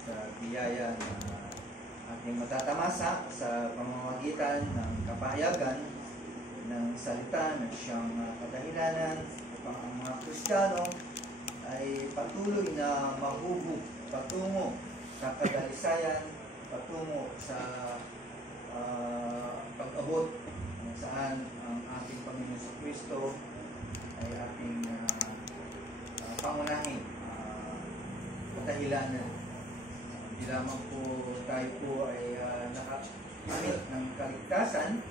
sa biyaya na ating matatamasa sa pamamagitan ng kapahayagan ng salita na siyang kadahilanan upang ang mga Kristiyano ay patuloy na mahubog patungo sa kadalisayan, patungo sa pag-abot kung saan ang ating Panginoon Kristo ay ating pangunahing kadahilanan. Hindi lamang po tayo po ay nakakamit ng kaligtasan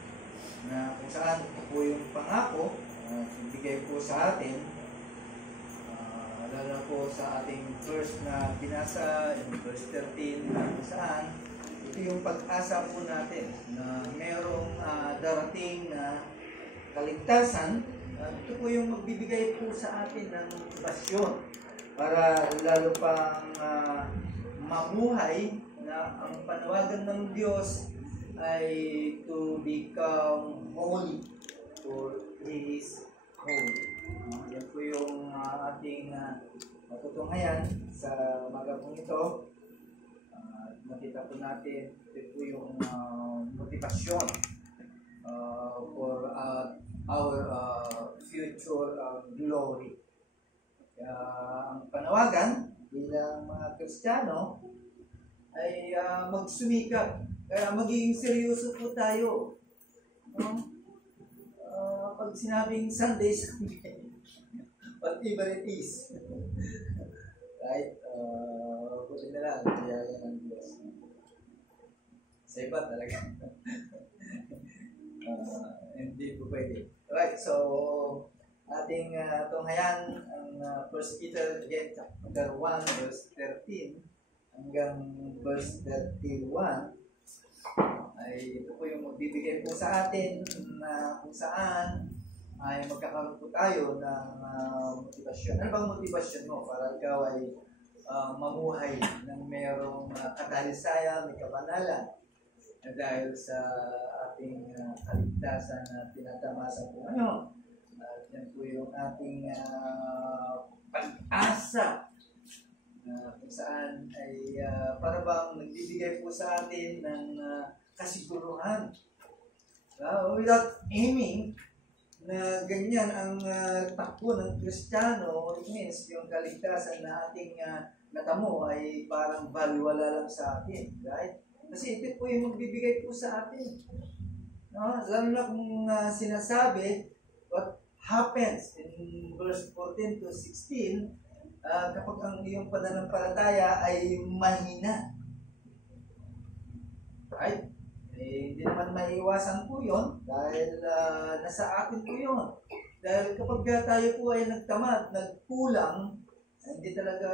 na kung saan po yung pangako ibigay po sa atin, lalo po sa ating verse na binasa, yung verse 13, kung saan ito yung pag-asa po natin na merong darating na kaligtasan. Ito po yung magbibigay po sa atin ng motibasyon para lalo pang mabuhay na ang panawagan ng Diyos ay to become holy, for He is holy. Yan po yung ating matutunghayan sa umaga po ito. Nakita po natin ito po yung motivasyon for our future glory. Ang panawagan bilang mga Kristiyano ay magsumikap. Kaya maging seryoso po tayo. Pag sinabing Sunday, whatever it is. Right? Buti na lang, kaya yan ang Diyos. Sa iba talaga. Hindi po pwede. Right, so ating tunghayan ang 1 Peter again, chapter 1, verse 13 hanggang verse 31 ay ito po yung magbibigay po sa atin na kung saan ay magkakaroon po tayo ng motivasyon. Ano bang motivasyon mo para ikaw ay mamuhay ng mayroong kadalisayan, may kabanalan dahil sa ating kaligtasan na tinatamasa po ano? Yan po yung ating pag-asa kung saan ay para bang nagbibigay po sa atin ng kasiguruhan. Without aiming na ganyan ang takbo ng Kristiyano, it means yung kaligtasan na ating natamo ay parang baliwala lang sa atin. Right? Kasi ito po yung magbibigay po sa atin. Lalo na kung sinasabi, what happens in verse 14 to 16, kapag ang iyong pananampalataya ay mahina. Right? Hindi naman maiiwasan po yun dahil nasa atin po yun. Dahil kapag tayo po ay nagtamad, nagkulang, hindi talaga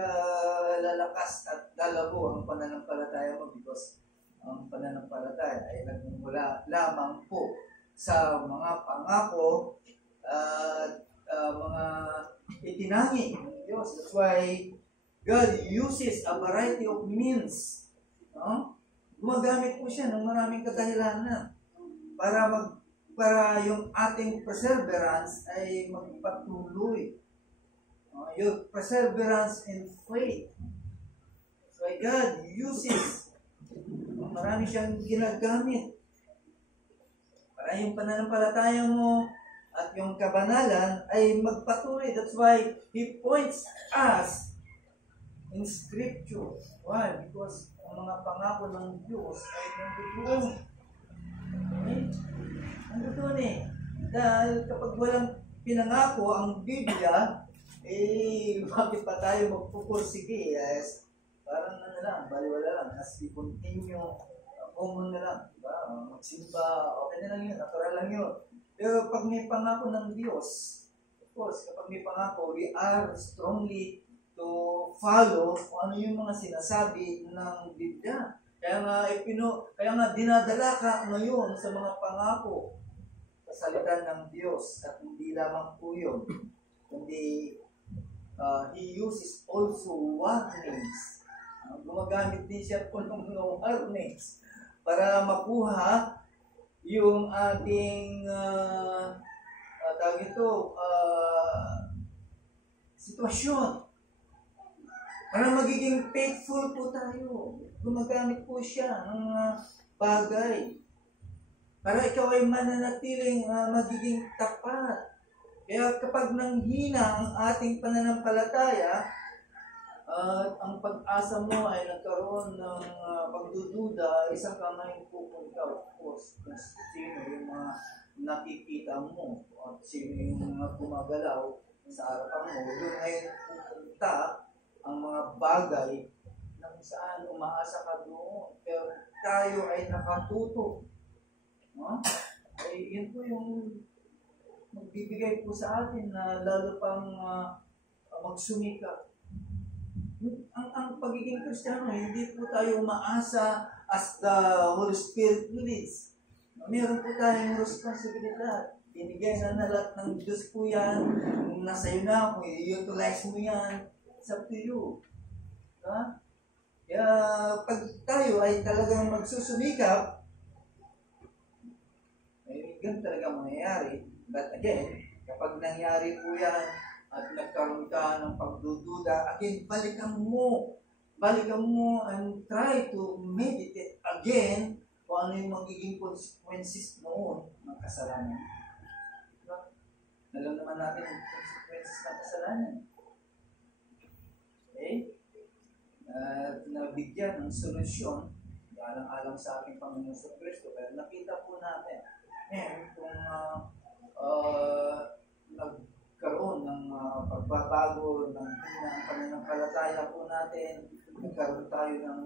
lalakas at lalago ang pananampalataya mo because ang pananampalataya ay nagmumula lamang po sa mga pangako at mga itinangi ng Diyos. That's why God uses a variety of means. Gumagamit po siya ng maraming kadahilanan para yung ating perseverance ay magpatuloy. Yung perseverance in faith. That's why God uses. Marami siyang ginagamit para yung pananampalataya mo at yung kabanalan ay magpatuloy. That's why He points us in Scripture. Why? Because ang mga pangako ng Diyos ay nandoon. Okay? Nandoon eh. Dahil kapag walang pinangako ang Biblia, bakit pa tayo magpupursige? Yes. Parang lang, baliwala lang. As we continue, common na lang. Diba? Magsimba, okay na lang yun. Natural lang yun. Pero pag may pangako ng Diyos, of course, kapag may pangako, we are strongly to follow kung ano yung mga sinasabi ng Biblia. Kaya nga dinadala ka ngayon sa mga pangako sa salita ng Diyos at hindi lamang po yun, kundi He uses also warnings. Gumagamit din siya po ng mga warnings para makuha yung ating sitwasyon. Para magiging faithful po tayo. Gumagamit po siya ng mga bagay. Para ikaw ay mananatiling magiging tapat. Kaya kapag nanghina ang ating pananampalataya, ang pag-asa mo ay nagkaroon ng pagdududa, isang kamay pupunta, of course, kung sino yung mga nakikita mo at sino yung mga gumagalaw sa harapan mo. Doon ay pupunta ang mga bagay na kung saan umaasa ka doon. Pero tayo ay nakatuto. No? Ay, yun po yung magbibigay po sa atin na lalo pang magsumikap. Ang pagiging Kristiyano, hindi po tayo umaasa as the Holy Spirit leads. Meron po tayong responsibilidad. Binigay na lahat ng Diyos po yan. Nasa iyo na, kung i-utilize mo yan, it's up to you. Diba? Kaya pag tayo ay talagang magsusumikap, ay ganun talaga mangyayari. But again, kapag nangyari po yan, at nagkaroon ka ng pagdududa, again, balikan mo and try to meditate again kung ano yung magiging consequences noon ng kasalanan. Diba? Alam naman natin yung consequences ng kasalanan. Okay? Nabigyan ng solusyon, alang-alang sa aking Panginoon sa Kristo, pero nakita po natin, kung nagkaroon ng pagbabago ng pananampalataya po natin, nagkaroon tayo ng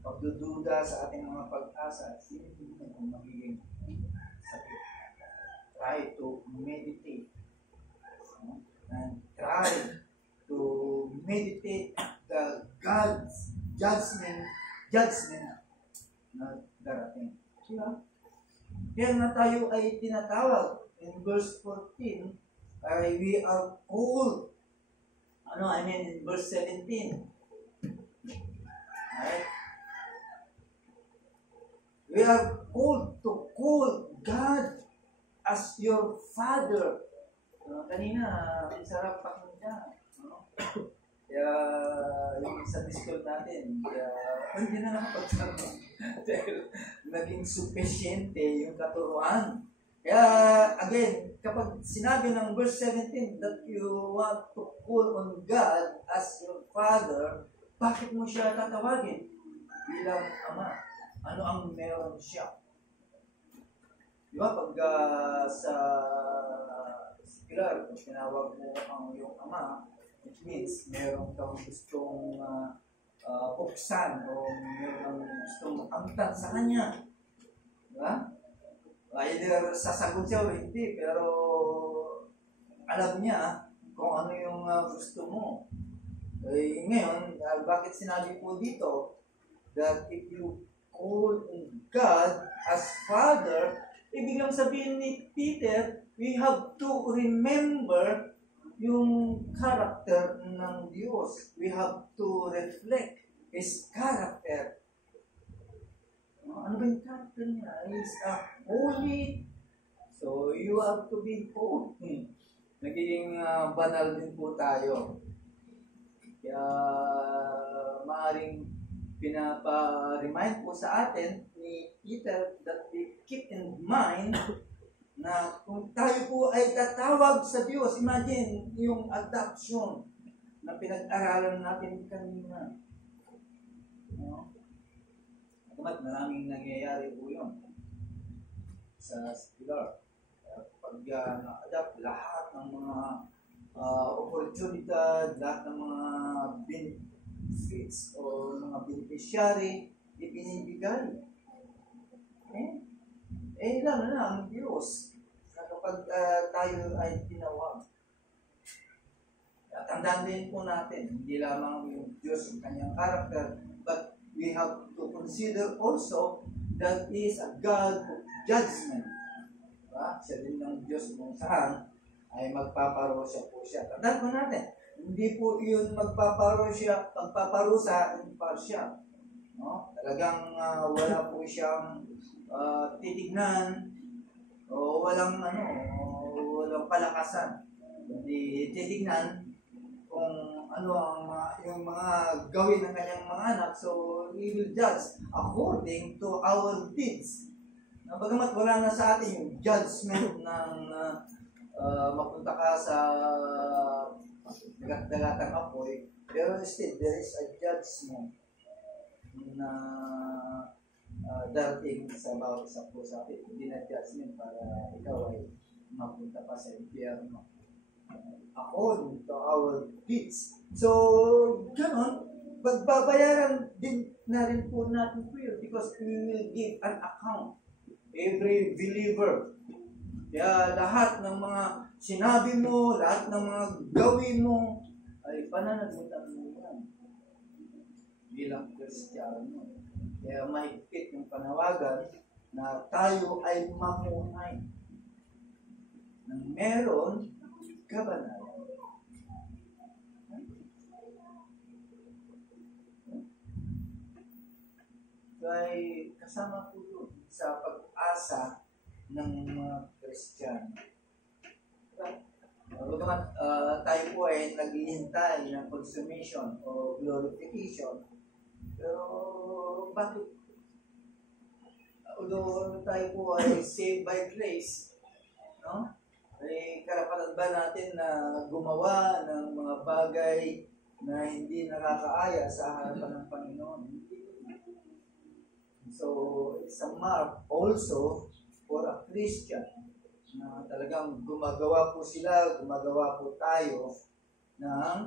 pagdududa sa ating mga pag-asa, sino kung magiging sakit. Try to meditate and try to meditate the God's judgment na darating. Diba? Kaya nga tayo ay tinatawag in verse 14, we are called. In verse 17. Right? We are called to call God as your Father. Kanina, ang sarap pakinggan. Kaya, yung sa Discord natin, hindi na nakapagsabi. Dahil naging sufficiente yung katuruan. Kaya, again, kapag sinabi ng verse 17 that you want to call on God as your Father, bakit mo siya tatawagin? Bilang Ama. Ano ang meron siya? Di ba? Pag sa secular, kung tinawag mo ang iyong Ama, it means meron kang gustong buksan o meron kang gustong amtan sa Kanya. Di ba? Either sasagot siya o hindi, pero alam niya kung ano yung gusto mo. Ngayon, bakit sinabi po dito that if you call God as Father, ibig lang sabihin ni Peter, we have to remember yung character ng Diyos. We have to reflect His character. Ano ba yung character niya? He's holy. So, you have to be holy. Nagiging banal din po tayo. Kaya, maaaring pinapa-remind po sa atin ni Peter that we keep in mind na kung tayo po ay tatawag sa Diyos, imagine yung adoption na pinag-aralan natin kanina. Maraming nangyayari po yun sa secular. Pag na-adapt lahat ng mga opportunidad, lahat ng mga benefits o mga beneficiary, ibinibigay. Lang na ang Diyos kapag tayo ay tinawag. At tandaan din po natin, hindi lamang yung Diyos ang kanyang karakter, but we have to consider also that He is a God of judgment. Diba? Siya din ng Diyos kung saan ay magpaparusa po siya. Tandaan po natin, hindi po yun magpaparusa impartial. No? Talagang wala po siyang titignan o walang palakasan. Hindi titignan kung kung ano ang yung mga gawin ng kanyang mga anak. So, He will judge according to our deeds. Bagamat wala na sa atin yung judgment ng mapunta ka sa dagat-dagatang apoy, pero still, there is a judgment na darating sa bawat isa po sa atin. Hindi na judgment para ikaw ay mapunta pa sa impyerno. According to our deeds. So, ganon, pagbabayaran din na rin po natin po yun because we will give an account. Every believer. Kaya lahat ng mga sinabi mo, lahat ng mga gawin mo, ay pananagutan mo yan. Bilang Kristiyano. Kaya mahigpit yung panawagan na tayo ay mamuhay nang meron kabanalan. So ay kasama po doon sa pag-asa ng mga Kristiyano. Bagamat tayo po ay naghihintay ng consummation o glorification, pero bakit? Although tayo po ay saved by grace, no? Ay karapatan ba natin na gumawa ng mga bagay na hindi nakakaaya sa harapan ng Panginoon? So, it's a mark also for a Christian na talagang gumagawa po sila, gumagawa po tayo ng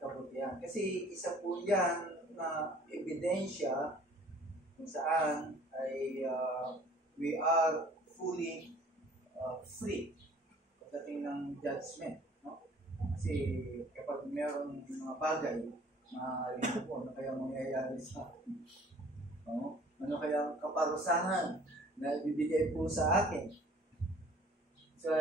kabutihan. Kasi isa po yan na ebidensya kung saan ay we are fully free pagdating ng judgment. No? Kasi kapag meron mga bagay, mahalin po, ano kaya mangyayari sa akin? No? Ano kaya ang kaparusahan na ibibigay po sa akin? So,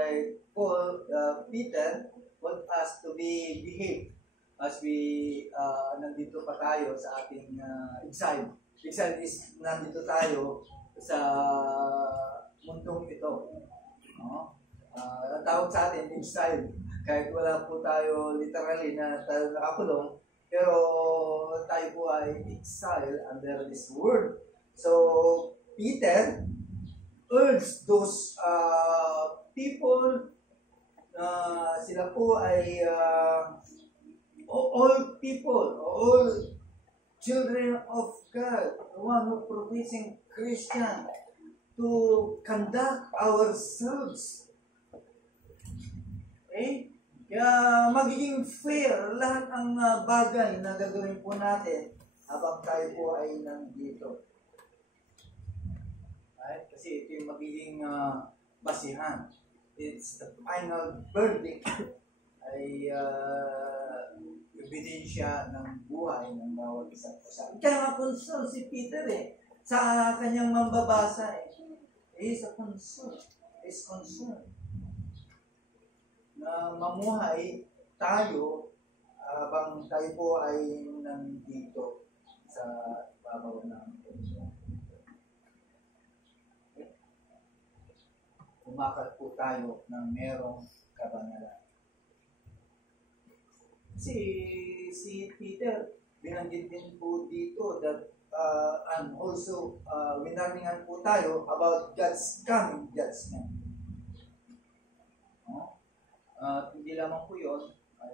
Peter want us to be behave as we nandito pa tayo sa ating exile. Exile is nandito tayo sa mundong ito. No? Tawag sa atin exile. Kahit wala po tayo literally na tayo nakakulong, pero tayo po ay exile under this word. So, Peter urged those people na sila po ay all people, all children of God, the one who professing Christian, to conduct ourselves. Okay? Kaya magiging fair lahat ang bagay na gagawin po natin habang tayo po ay nandito. Right? Kasi ito yung magiging basihan. It's the final verdict ay ebidensya ng buhay ng bawat isang kasama. Kaya nga concern si Peter sa kanyang mambabasa is a concern. Is concern na mamuhay tayo habang tayo po ay nandito sa babaw ng Panginoon. Okay? Umakat po tayo ng merong kabanalan. Si Peter, binanggit din po dito that and also winarningan po tayo about God's coming judgment. No? Hindi lamang po yun, ay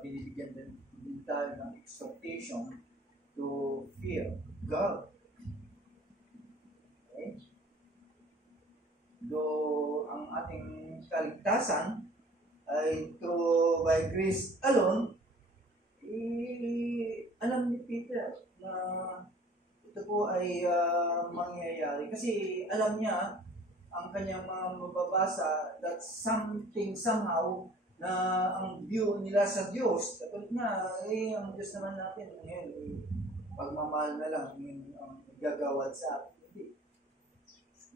binibigyan din tayo ng exhortation to fear God. Okay? Though ang ating kaligtasan ay through by grace alone, alam ni Peter na ito po ay mangyayari. Kasi alam niya, ang kanyang mga mababasa, that something somehow na ang view nila sa Diyos, katulad nga, ang Diyos naman natin, ngayon, pagmamahal na lang, ang gagawad sa atin. Hindi.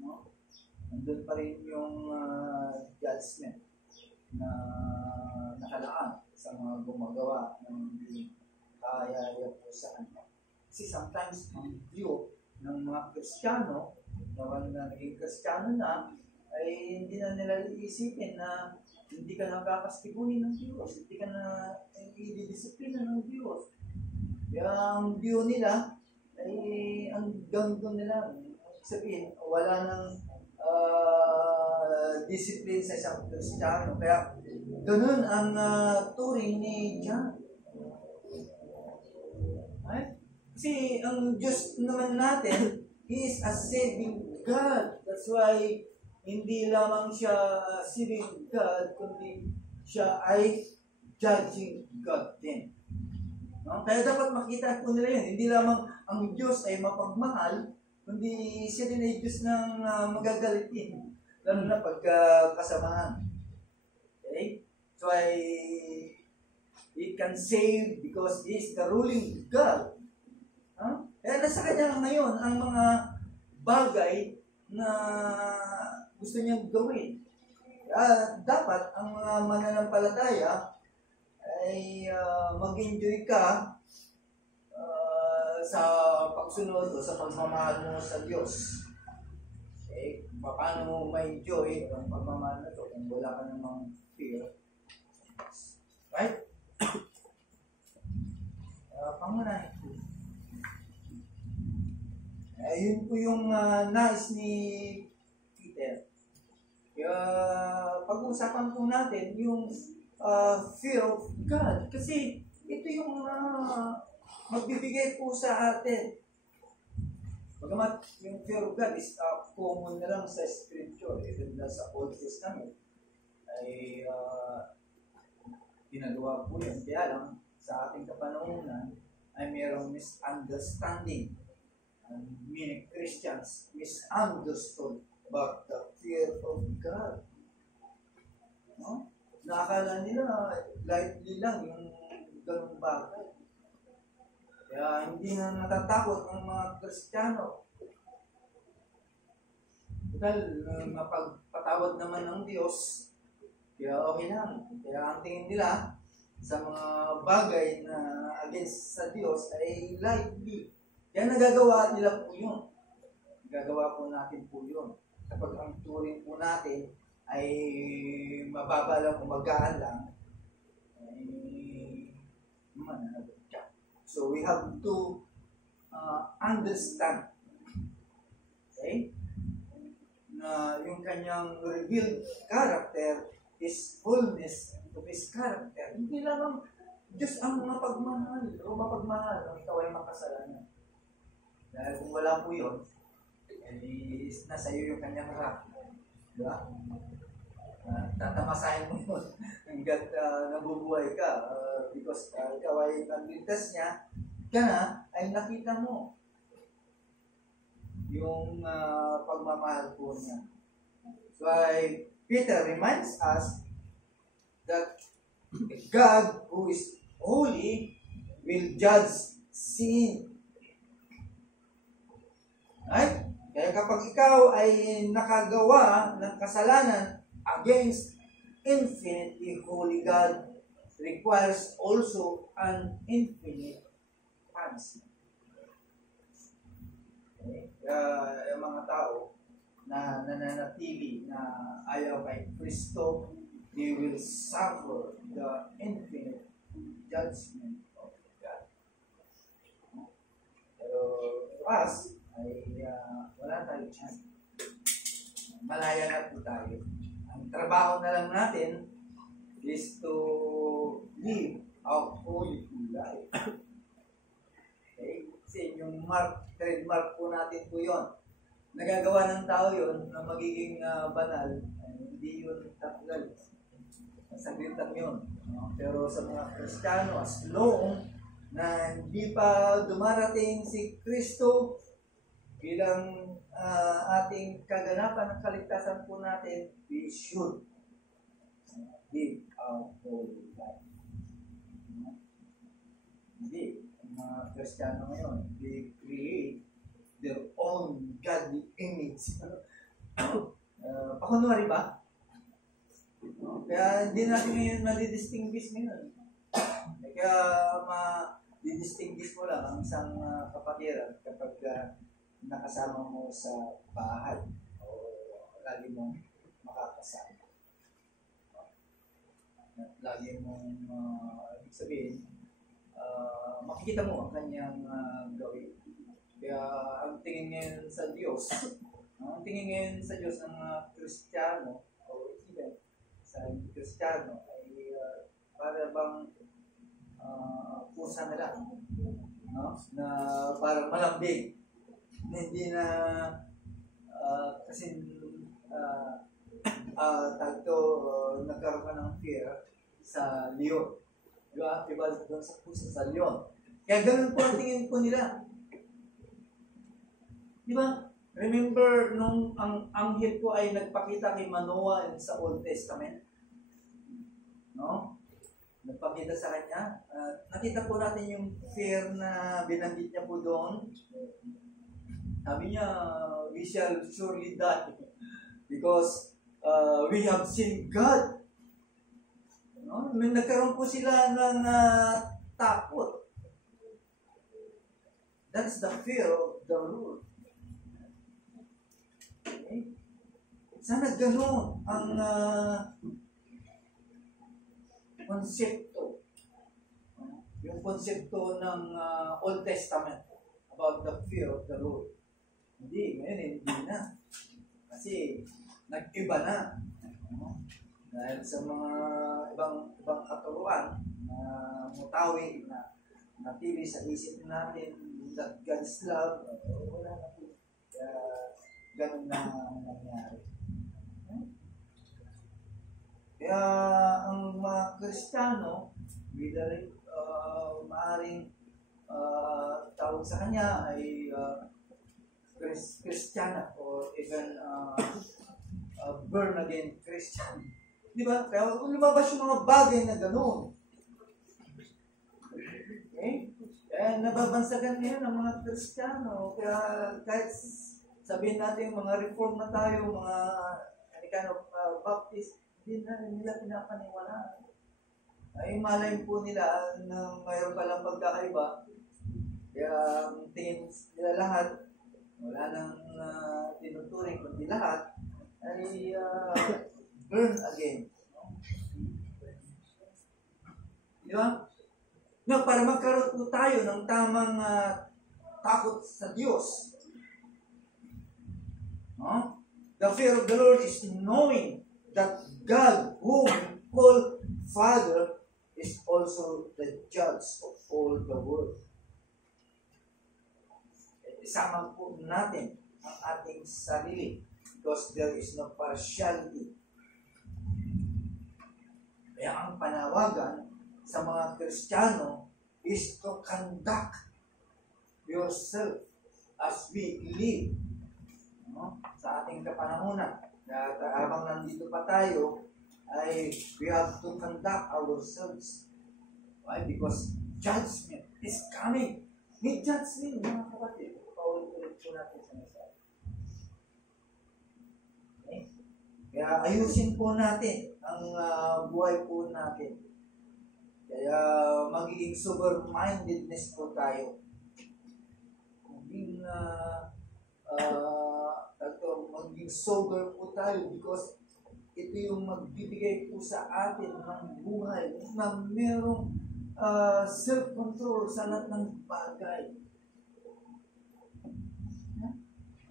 No? Nandun pa rin yung judgment na nakalaan sa mga gumagawa ng hindi kaya po sa kanya. Kasi sometimes ang view ng mga Kristiyano, na naging Kristiyano na, ay hindi na nila iisipin na Hindi ka nakakastigunin ng Diyos. Hindi ka na i-disiplina ng Diyos. Kaya ang view nila ay ang doon nila. Sabihin, wala nang discipline sa isang Kristiyano. Kaya ganun ang turing ni John. Right? Kasi ang Diyos naman natin, He is a saving God. That's why hindi lamang siya saving God, kundi siya ay judging God din. No? Kaya dapat makita po nila yun. Hindi lamang ang Diyos ay mapagmahal, kundi siya din ay Diyos ng magagalitin. Lalo na pagkasamahan. Okay? So He can save because He is the ruling God. Huh? Kaya nasa Kanya ngayon ang mga bagay na gusto niyang gawin. Dapat ang mga mananampalataya ay mag-enjoy ka sa pagsunod o sa pagmamahal mo sa Diyos. Okay? Paano mo ma-enjoy ang pagmamahal na ito kung wala ka namang fear? Right? Pangunahin ko. Yun po yung nais ni Peter. Kaya pag-uusapan po natin yung fear of God. Kasi ito yung magbibigay po sa atin. Bagamat yung fear of God is common na lang sa Scripture, even na sa Old Testament, ay ginagawa po yan. Kaya lang, sa ating kapanahunan, ay mayroong misunderstanding. And many Christians misunderstood about the fear of God. No? Nakakala nila lightly lang yung ganung bagay. Kaya hindi na natatakot ang mga Kristiyano. Dahil mapagpatawad naman ng Diyos, kaya okay lang. Kaya ang tingin nila sa mga bagay na against sa Diyos ay lightly. Kaya nagagawa nila po yun. Nagagawa po natin po yun. Kapag ang turing po natin ay mababa lang o magaan lang, ay mananagot ka. So we have to understand, okay, na yung kanyang revealed character is fullness of His character. Hindi lamang Diyos ang mapagmahal o mapagmahal ang ikaw ay makasalanan. Dahil kung wala po yun, eh, nasa iyo yung kanyang harap. Diba? Tatamasahin mo yun hanggat nabubuhay ka. Because ikaw ay nagligtas niya, ka na, ay nakita mo yung pagmamahal po niya. So Peter reminds us that God who is holy will judge sin. Right? Kaya kapag ikaw ay nakagawa ng kasalanan against infinitely holy God, requires also an infinite punishment. Okay? Kaya yung mga tao na nananatili na ayaw kay Kristo, they will suffer the infinite judgment of God. Pero to us, ay wala tayo dyan. Malaya na po tayo. Ang trabaho na lang natin is to live a holy life. Okay? Kasi yung trademark po natin po yun. Nagagawa ng tao yun na magiging banal, hindi yun takgal. Saglit lang yun. Pero sa mga Kristiyano, as long na hindi pa dumarating si Kristo bilang ating kaganapan ng kaligtasan po natin, we should live a holy life. Hindi. Ang mga Kristiyano ngayon, they create their own godly image. Pakunwari ba? Kaya hindi natin ngayon ma-distinguish ngayon. Kaya ma-distinguish mo lang ang isang kapatiran kapag nakasama mo sa bahay o lagi mong makakasama. At lagi mong, ibig sabihin, makikita mo ang kanyang gawin. Kaya ang tingin ngayon sa Diyos, ang tingin ngayon sa Diyos ng mga Kristiyano, o even sa Kristiyano, ay para bang pusa nila, no? Na parang malambing. Hindi na kasi nagkaroon ka ng fear sa leon. Diba? Diba doon sa pusa sa leon. Kaya ganun po ang tingin po nila. Diba? Remember nung ang anghel po ay nagpakita kay Manoah sa Old Testament? No? Nagpakita sa kanya. Nakita po natin yung fear na binanggit niya po doon. Sabi niya, we shall surely die because we have seen God. No? Nagkaroon po sila ng takot. That's the fear of the Lord. Okay? Sana gano'n ang konsepto. Yung konsepto ng Old Testament about the fear of the Lord. Hindi, ngayon hindi na. Kasi nag-iba na. Dahil sa mga ibang katuruan na mutawi na natili sa isip natin that God's love, wala na po. Ganun na nangyari. Kaya ang mga Kristiyano, maaaring tawag sa kanya ay Kristiyana or even born again Christian. Di ba? Kaya lumabas yung mga bagay na gano'n. Okay? Kaya nababansagan ngayon ang mga Kristiyano. Kaya kahit sabihin natin mga reform na tayo, mga Baptist, hindi na nila pinapaniwalaan. Ay malay po nila na mayroon palang pagkakaiba. Kaya ang tingin nila lahat, wala nang tinuturing kundi lahat ay burn again. Di ba? No, para magkaroon po tayo ng tamang takot sa Diyos. No? The fear of the Lord is knowing that God, whom we call Father, is also the judge of all the world. Isama po natin ang ating sarili because there is no partiality. Kaya ang panawagan sa mga Kristiyano is to conduct yourself as we live, no? Sa ating kapanahunan. Kaya habang nandito pa tayo, ay we have to conduct ourselves. Why? Because judgment is coming. May judgment, mga kapatid. Paulit-ulit po natin sa mensahe. Okay? Kaya ayusin po natin ang buhay po natin. Kaya magiging sober-mindedness po tayo. Magiging sober po tayo because ito yung magbibigay po sa atin ng buhay na merong self-control sa lahat ng bagay.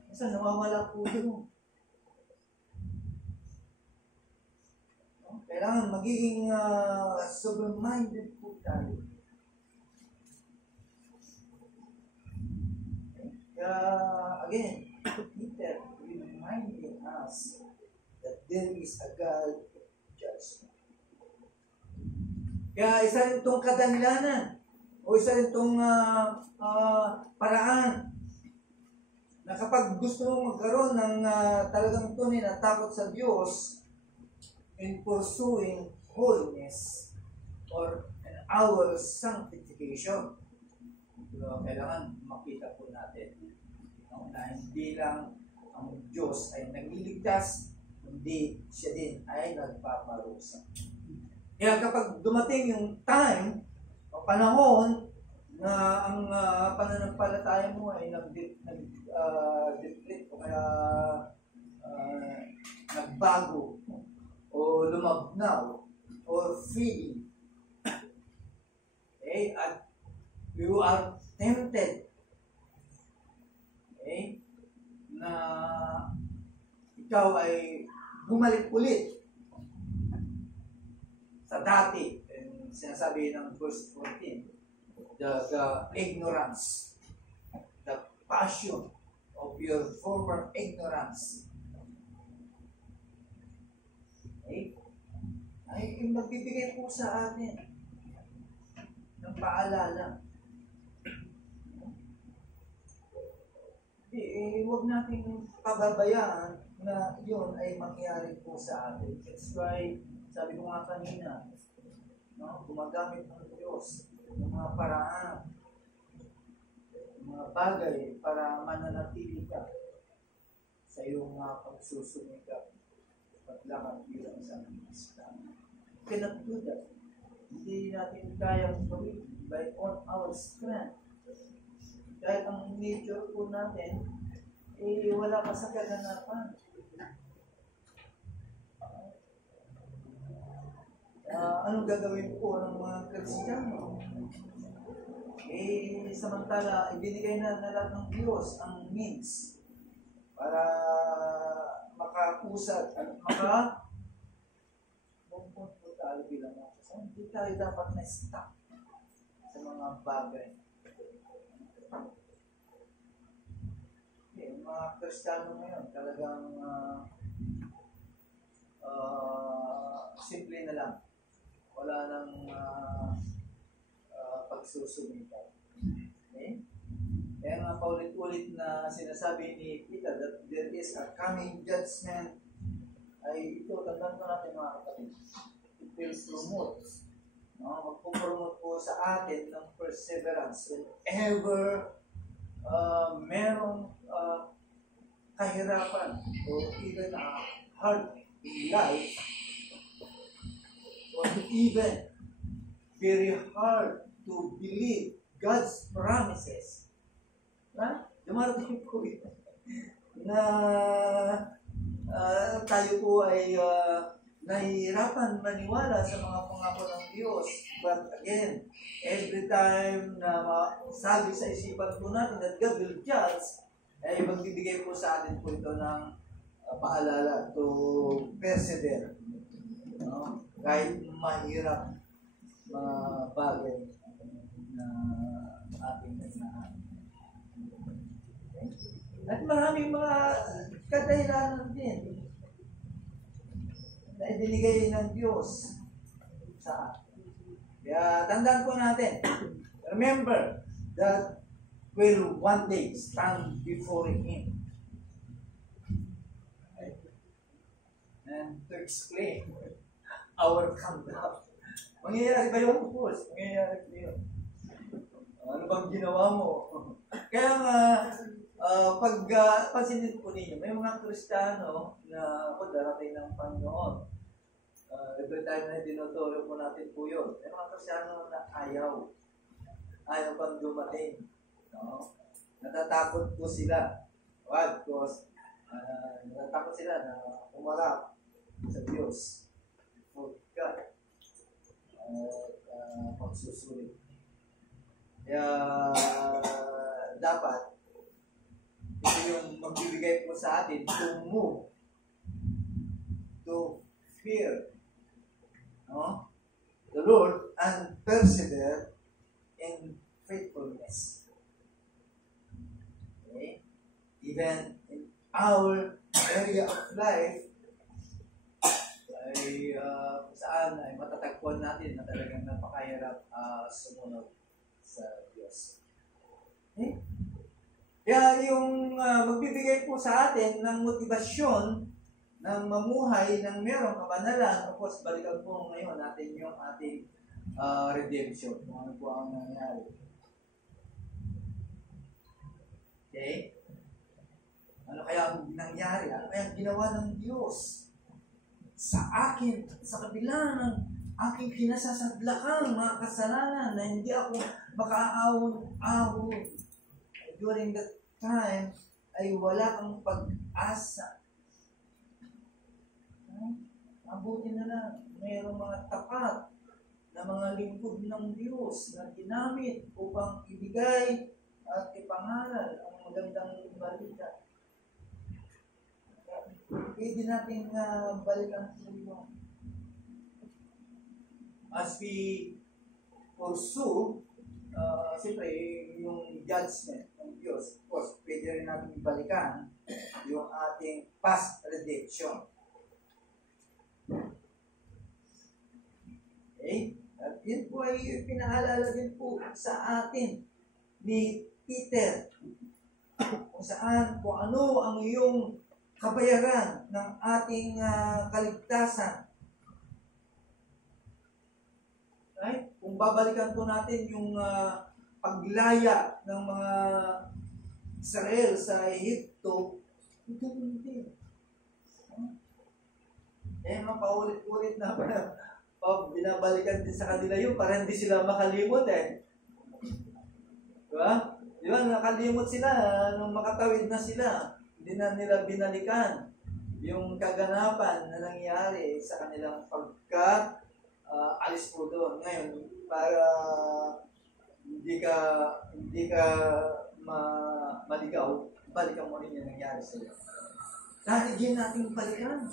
Kasi nawawala po yun. Kailangan magiging sober-minded po tayo. Again, Peter reminding us that there is a God of judgment. Kaya isa rin itong kadalilanan o isa rin itong paraan na kapag gusto mong magkaroon ng talagang tunay na takot sa Diyos in pursuing holiness or our sanctification, kailangan makita po natin na hindi lang ang Diyos ay nagliligtas, kundi siya din ay nagpaparusa. Kaya kapag dumating yung time o panahon na ang pananampalataya mo ay nag-deplete o kaya nagbago o lumabnaw, or feeding. Okay? At you are tempted, okay, na ikaw ay bumalik ulit sa dati. And sinasabi ng verse 14, the ignorance, the passion of your former ignorance. Okay? Ay magbibigay po sa atin ng paalala. Huwag nating pababayaan na yun ay mangyari po sa atin. That's why, sabi ko nga kanina, no, gumagamit ng Diyos ng mga paraan, ng mga bagay para mananatili ka sa iyong pagsusumikap at lakad bilang isang Kristiyano. Cannot do that. Hindi natin kayang gawin by on our strength. Dahil ang nature po natin, wala pa sa kaganapan. Anong gagawin po ng mga Kristiyano? Samantala, ibinigay na lahat ng Diyos ang means para makausad at makabumpun po tayo bilang mga Kristiyano. Hindi tayo dapat na-stuck sa mga bagay. Mga Kristiyano ngayon, talagang simple na lang. Wala nang pagsusumikap. Okay? Kaya nga paulit-ulit na sinasabi ni Peter that there is a coming judgment. Ay ito, tandaan ko natin mga kapatid. It will promote. No? Magpupromote po sa atin ng perseverance. Whenever merong kahirapan o even a hard life or even very hard to believe God's promises. Dumarating po ito na tayo po ay nahihirapan maniwala sa mga pangako ng Diyos. But again, every time na sabi sa isipan po natin that God will judge, ay magbibigay po sa atin po ito ng paalala to persevere. No? Kahit mahirap mga bagay na ating nagnahan. Okay? At maraming mga kadahilanan din na ibinigay ng Diyos sa atin. Kaya tandaan po natin, remember that will one day stand before Him. Right? And to explain our conduct. Mangyayari ba yun? Of course, mangyayari ba yun? Ano bang ginawa mo? Kaya nga, pansinin po ninyo, may mga Kristiyano na darating ng Panginoon. Every time na dinotoro po natin po yun. May mga Kristiyano na ayaw pang dumating. No? Natatakot po sila. Why? Because natatakot sila na umarap sa Diyos for God at pagsusulit. Kaya dapat ito yung magbibigay po sa atin to move, to fear the Lord and persevere in faithfulness. Okay? Even in our area of life, ay saan ay matatagpuan natin na talagang napakahirap sumunod sa Diyos. Okay? Kaya yung magbibigay po sa atin ng motibasyon ng mamuhay ng merong kabanalan, of course, balikan po ngayon natin yung ating redemption. Kung ano po ang nangyari. Okay? Ano kaya ang nangyari? Ano kaya ang ginawa ng Diyos sa akin, sa kabila ng aking kinasasadlakan, mga kasalanan na hindi ako makaahon-ahon. During that time, ay wala kang pag-asa. Mabuti na lang, mayroong mga tapat na mga lingkod ng Diyos na ginamit upang ibigay at ipangaral ang magandang balita. Pwede natin balikan sa iyo. As we pursue, siyempre, yung judgment ng Diyos, of course, pwede rin natin balikan yung ating past redemption. Okay? At yun po ay pinaalala din po sa atin ni Peter kung saan, kung ano ang iyong kabayaran ng ating kaligtasan. Right? Kung babalikan po natin yung paglaya ng mga Israel sa Egypto, ito hindi. Mga paulit-ulit na binabalikan din sa kanila yun para hindi sila makalimot Diba? Diba? Nakalimot sila nung makatawid na sila. Hindi na nila binalikan yung kaganapan na nangyari sa kanilang alis po doon. Ngayon, para hindi ka maligaw, balikan mo rin yung nangyari sa iyo. Dahil din natin balikan.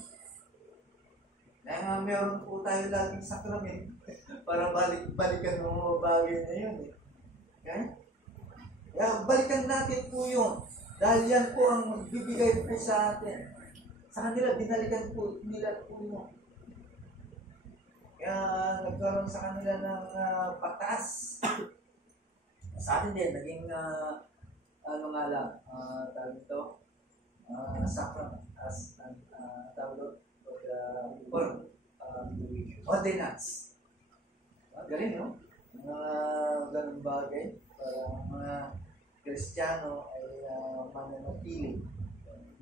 Dahil meron po tayo laging sakramen para balikan ng mga bagay na yun. Okay? Kaya balikan natin po yun. Dahil yan po ang magbibigay po sa atin. Sa kanila, binalikan po nila po yun. Kaya nagkaroon sa kanila ng patas. Sa atin din, naging tawag ito, sacrament, tawag ordinance. Galing, no? Ganun bagay para mga Kristiyano ay mananatili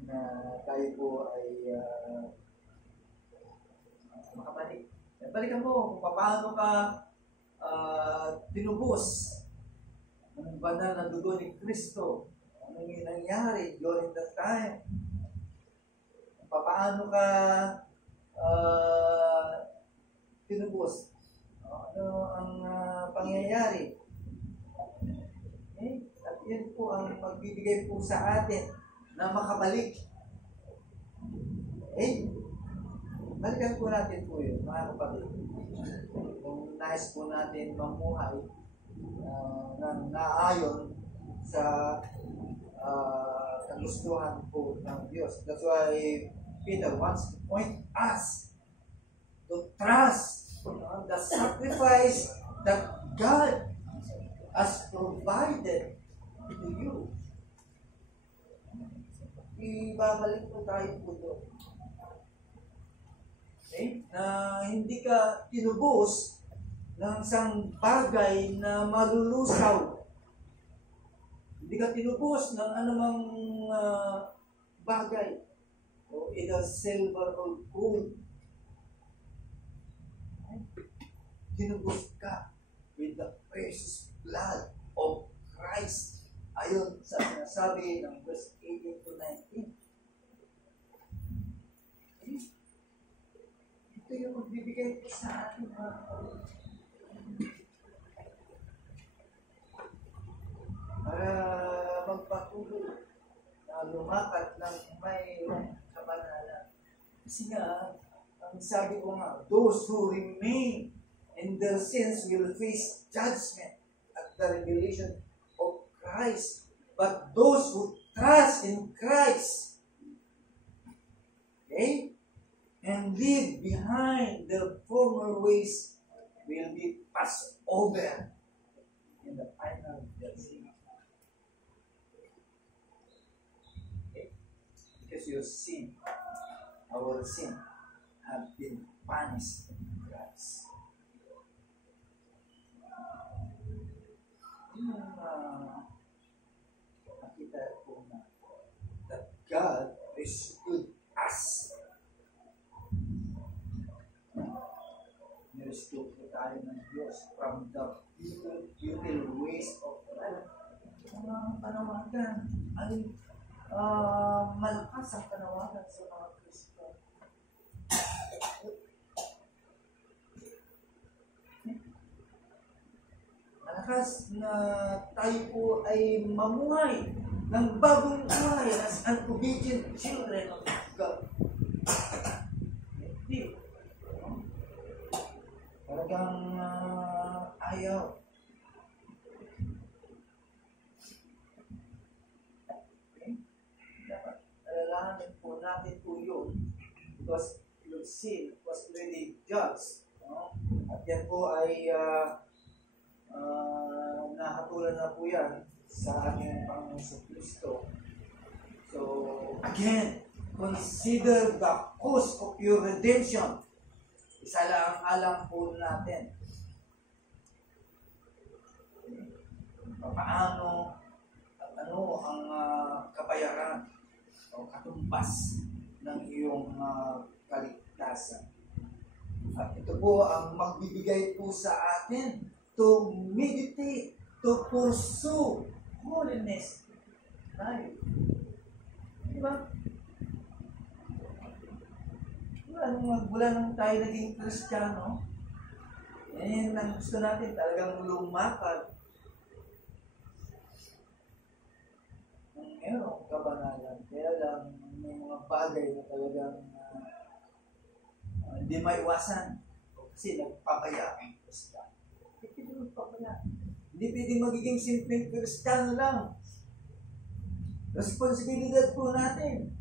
na tayo po ay makabalik. Balikan mo kung paano ka tinubos ng banal na dugo ni Kristo. Anong nangyari during that time? Paano ka tinubos? Ano ang pangyayari? Okay? At yan po ang magbibigay po sa atin na makabalik. Okay? Balikan po natin po yun, mga kapatid. Kung nais po natin mamuhay ng naayon sa kagustuhan po ng Diyos. That's why Peter wants to point us to trust the sacrifice that God has provided to you. Ibabalik po tayo po doon. Okay? Na hindi ka tinubos ng isang bagay na malulusaw. Hindi ka tinubos ng anumang bagay. O either silver or gold. Okay? Tinubos ka with the precious blood of Christ. Ayon sa sinasabi ng verse 18 to 19. Okay? Ito yung magbibigay ko sa ating para magpatuloy na lumakad ng may kabanalan. Kasi nga, ang sabi ko nga, those who remain in their sins will face judgment at the revelation of Christ. But those who trust in Christ, okay, and leave behind their former ways will be passed over in the final judgment. Okay? Because your sin, our sin, have been punished in Christ. Nakita po na that God rescued us. Rescue po tayo ng Diyos from the futile ways of life. Mga panawagan ay malakas ang panawagan sa mga Kristo. lakas na tayo po ay mamuhay ng bagong buhay as an obedient children of God. Hindi. Talagang ayaw. Okay? Dapat alalahanin po natin po yun because your sin was already judged. No? At yan po ay nahatulan na po yan sa ating Panginoon Kristo. So, again, consider the cost of your redemption. Isa lang ang alam po natin. Paano at ano ang kabayaran o katumbas ng iyong kaligtasan. At ito po ang magbibigay po sa atin to meditate, to pursue holiness life. Diba? Mula nung tayo naging Kristiyano, yan ang gusto natin, talagang lumakad ng merong kabanalan. Kaya lang, may mga bagay na talagang hindi maiwasan. Kasi nagpapaya ang Kristiyano. Hindi pwedeng magiging simpleng Kristiyano lang. Responsibilidad po natin.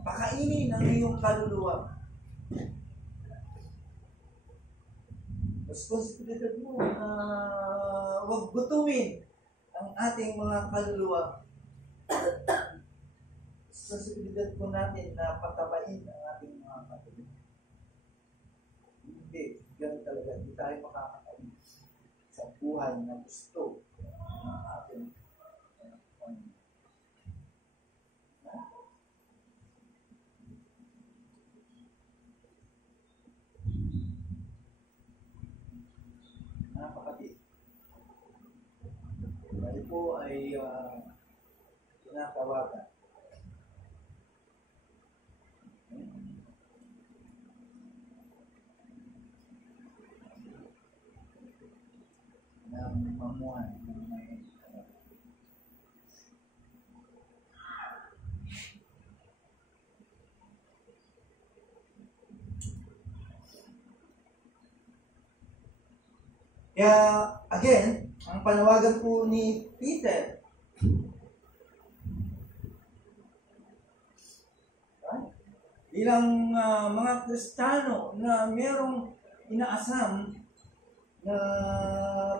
Pakainin ang iyong kaluluwa. Responsibilidad mo na huwag gutumin ang ating mga kaluluwa. Responsibilidad po natin na patabain ang ating mga kaluluwa. Hindi, ganun talaga. Hindi tayo makakakain sa buhay na gusto ng ating napakati. Tayo po ay tinatawagan ng mamuhan ng may kaya, again, ang panawagan po ni Peter, bilang mga Kristiyano na mayroong inaasam na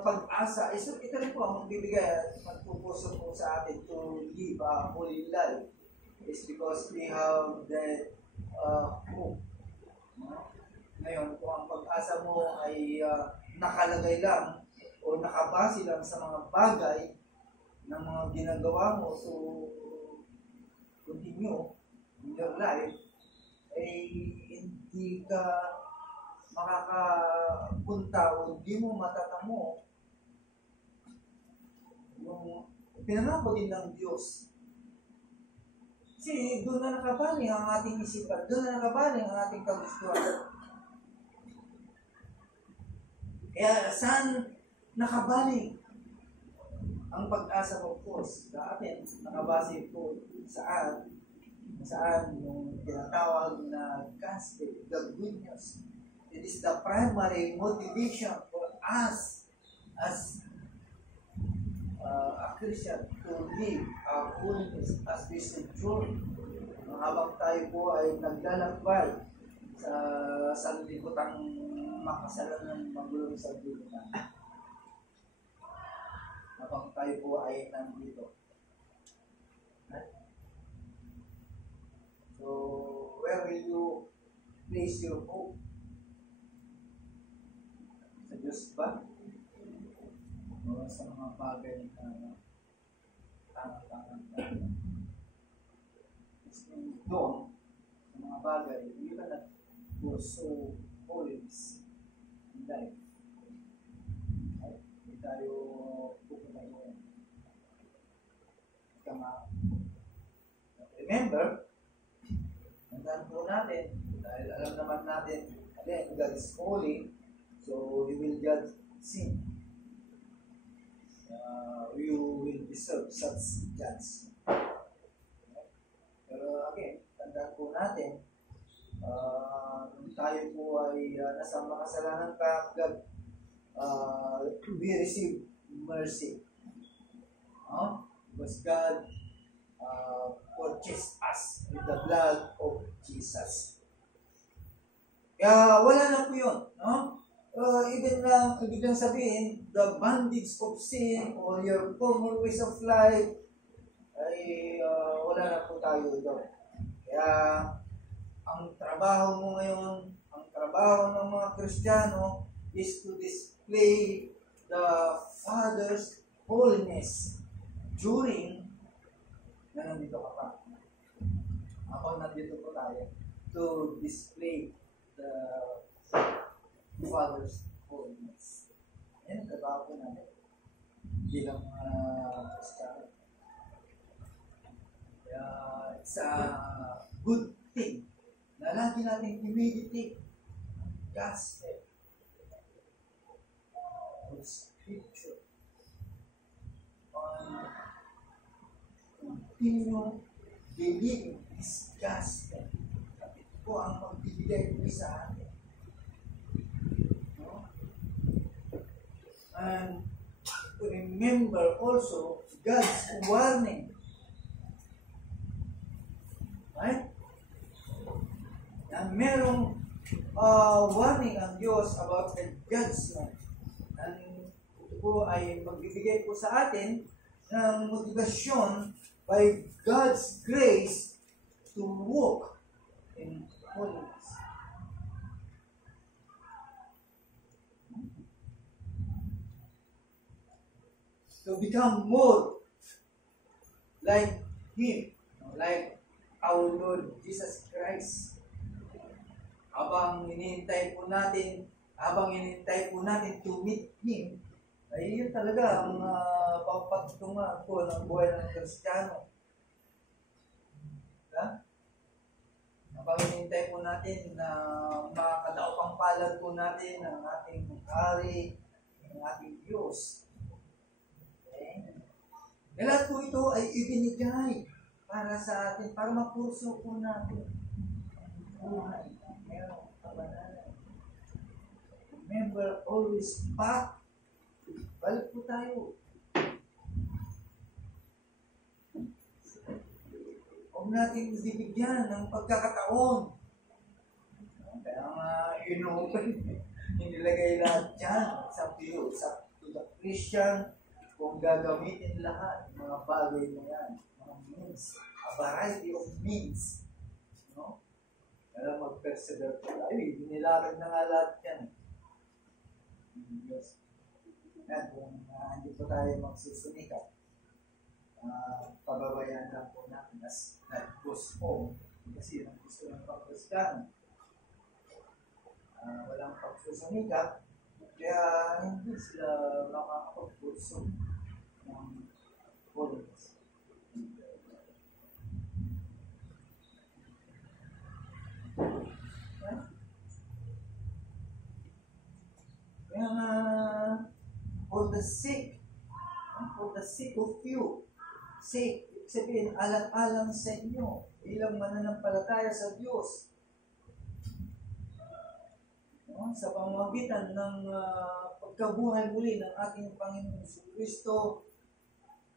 pag-asa, ito rin po ang magbibigay at magpupuso po sa atin to live a holy life is because we have that hope. Ngayon, kung ang pag-asa mo ay nakalagay lang o nakabase lang sa mga bagay ng mga ginagawa mo to continue in your life, ay hindi ka makakapunta o hindi mo matatamo yung pinangako din ng Diyos. Kasi doon na nakabaling ang ating isipan, doon na nakabaling ang ating kagustuhan. Kaya saan nakabaling ang pag-asa mo po sa atin? Nakabase po saan yung tinatawag na gospel, the good news. It is the primary motivation for us as a Christian to live our holiness as we sojourn. Habang tayo po ay naglalakbay sa sanlibutang makasalanan ng magulong sanlibutan. Habang tayo po ay nandito. So, where will you place your hope? Sa Diyos ba? O sa mga bagay na tangang-tangang doon, sa mga bagay, you cannot pursue holiness in life. Hindi tayo pupunta doon. Remember, tandaan po natin, dahil alam naman natin, again, God is holy, so He will judge sin. You will deserve such judgment. Pero again, tandaan po natin, kung tayo po ay nasa makasalanan pa, God, we receive mercy. Because God purchased us with the blood of Jesus. Kaya wala na po yun. No? Ibig lang sabihin, the bondage of sin or your former ways of life ay wala na po tayo doon. Kaya ang trabaho mo ngayon, ang trabaho ng mga Kristiyano is to display the Father's holiness during na nandito ka pa. Ako nandito po tayo to display the Father's holiness. Yan ang trabaho po natin bilang Kristiyano. It's a good thing na lagi natin i-meditate ang gospel of Scripture on continue believing this gospel. At ito po ang magbibigay po sa atin. No? And remember also God's warning. Right? Na merong warning ang Diyos about the judgment. And ito po ay magbibigay po sa atin ng motivasyon by God's grace to walk in holiness. To become more like Him, like our Lord Jesus Christ. Habang hinihintay po natin to meet Him, ay yun talaga ang pagpatungan po ng buhay ng Kristiyano. Diba? Habang hinihintay po natin na makakadaop ang palad po natin ng ating hari, ng ating Diyos. Okay? Lahat po ito ay ibinigay para sa atin, para mapurso po natin ang buhay. Merong kabanalan. Remember, always back. Balik po tayo. Huwag natin bibigyan ng pagkakataon. Kaya nga, inilagay lahat dyan sa Pio, to the Christian, kung gagamitin lahat ng mga bagay na yan. Means, a variety of means. No? Kaya mag-persevere po tayo. Binilarag na nga lahat yan. Yes. Yan, kung hindi po tayo magsusunikap, pababayaan lang po natin as that goes home. Kasi yun ang gusto ng pag-Kristiyano. Walang pagsusunikap, kaya hindi sila makakapag-purso ng holiness. Kaya for the sake of you, sabihin, alang-alang sa inyo, bilang mananampalataya sa Diyos, no? Sa pamamagitan ng pagkabuhay muli ng ating Panginoon Kristo,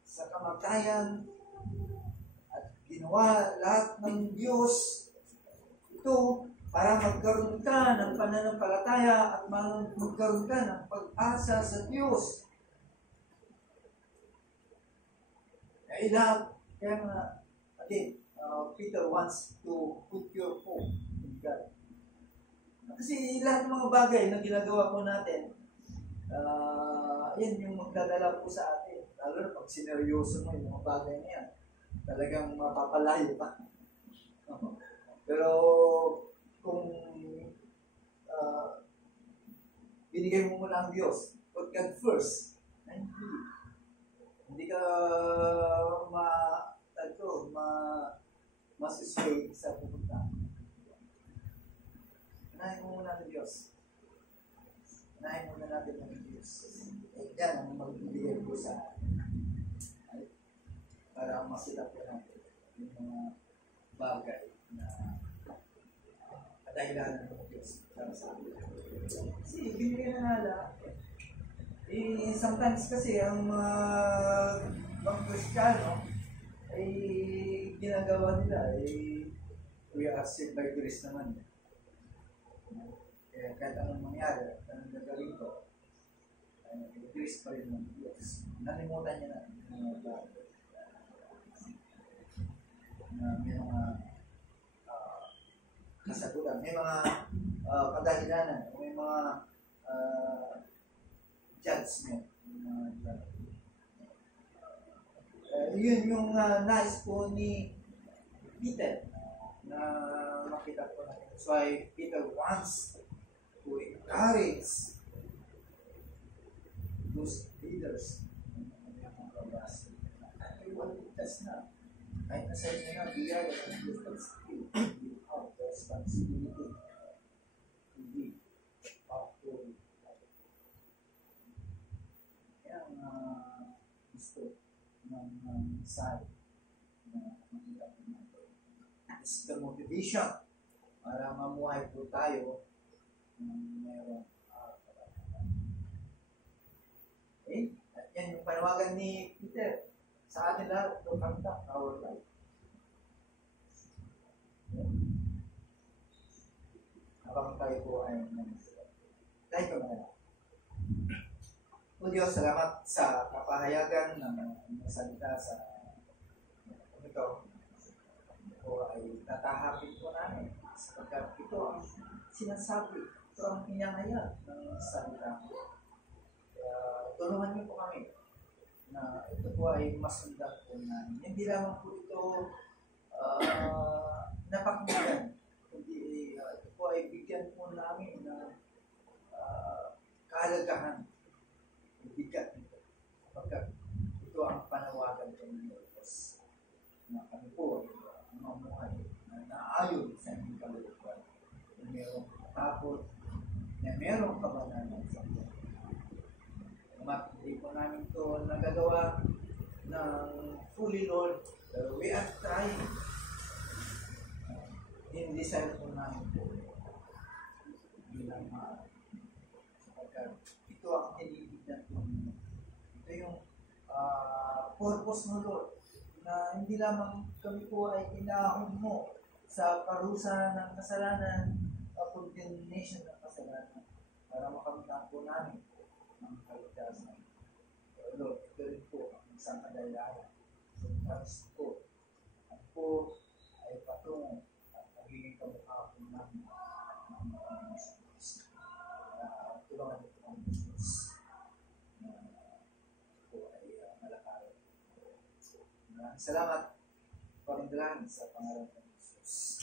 sa kamatayan, at ginawa lahat ng Diyos, ito, para magkaroon ka ng pananampalataya at magkaroon ka ng pag-asa sa Diyos. Kaya nga, again, Peter wants to put your hope in God. Kasi lahat ng mga bagay na ginagawa po natin, yan yung magdadala po sa atin. Lalo na pag sineryoso mo yung mga bagay na yan, talagang mapapalayo pa. Pero kung binigay mo muna ang Diyos, put God first, and hindi ka masisway sa pupunta. Unahin mo muna ang Diyos. Unahin muna natin ang Diyos. makita po natin yung mga bagay na kadahilanan ng Diyos para sa atin. Kasi binigyan na nala, sometimes kasi ang mga mga Kristiyano ay ginagawa nila we are saved by grace naman. Kaya kahit anong mangyari, anong gagawin ko, grace pa rin ng Diyos. Nalimutan niya na may mga kasagutan, may mga kadahilanan, may mga judgment. Yun yung nais po ni Peter na makita po natin. That's why Peter wants to encourage those leaders ng mga kabas. Ay, waligtas na. Kahit nasa inyo na, biyaya ng Diyos, but still, you have the responsibility to be powerful. Kaya gusto ng side na makita po natin. It's the motivation para mamuhay po tayo ng mayroong okay? At yan yung panawagan ni Peter sa atin lahat to conduct our life. Habang tayo po ay nangyayari. Tayo po na. O Diyos, salamat sa kapahayagan ng salita sa ito. Ito ay tatahapin po namin sapagkat ito ang sinasabi, ito ang pinahayag ng salita. Tulungan niyo po kami na ito po ay masundan po namin. Hindi lamang po ito napakinggan, kundi ito po ay bigyan po namin ng kahalagahan, bigat nito. Sapagkat ito ang panawagan po ng Diyos na kami po ay mamuhay na naayon sa inyong kaluluwan, na mayroong tapot, na mayroong kabananan sa Diyos. Hindi po namin ito nagagawa ng fully, Lord, pero we are trying. In-desire po namin po bilang sapagkat ito ang tinibigyan po. Ito yung purpose mo, Lord, na hindi lamang kami po ay inaahon mo sa parusa ng kasalanan, condemnation ng kasalanan, para makamit po namin ng kaligtasan. Lord, ito rin po ang isang kadahilanan. Sometimes po, ang po ay patungo at magiging kamukha po namin ng mga Diyos. Tulungan ito ang Diyos na po ay malakaran. Maraming salamat, Panginoon, sa pangalan ng Diyos.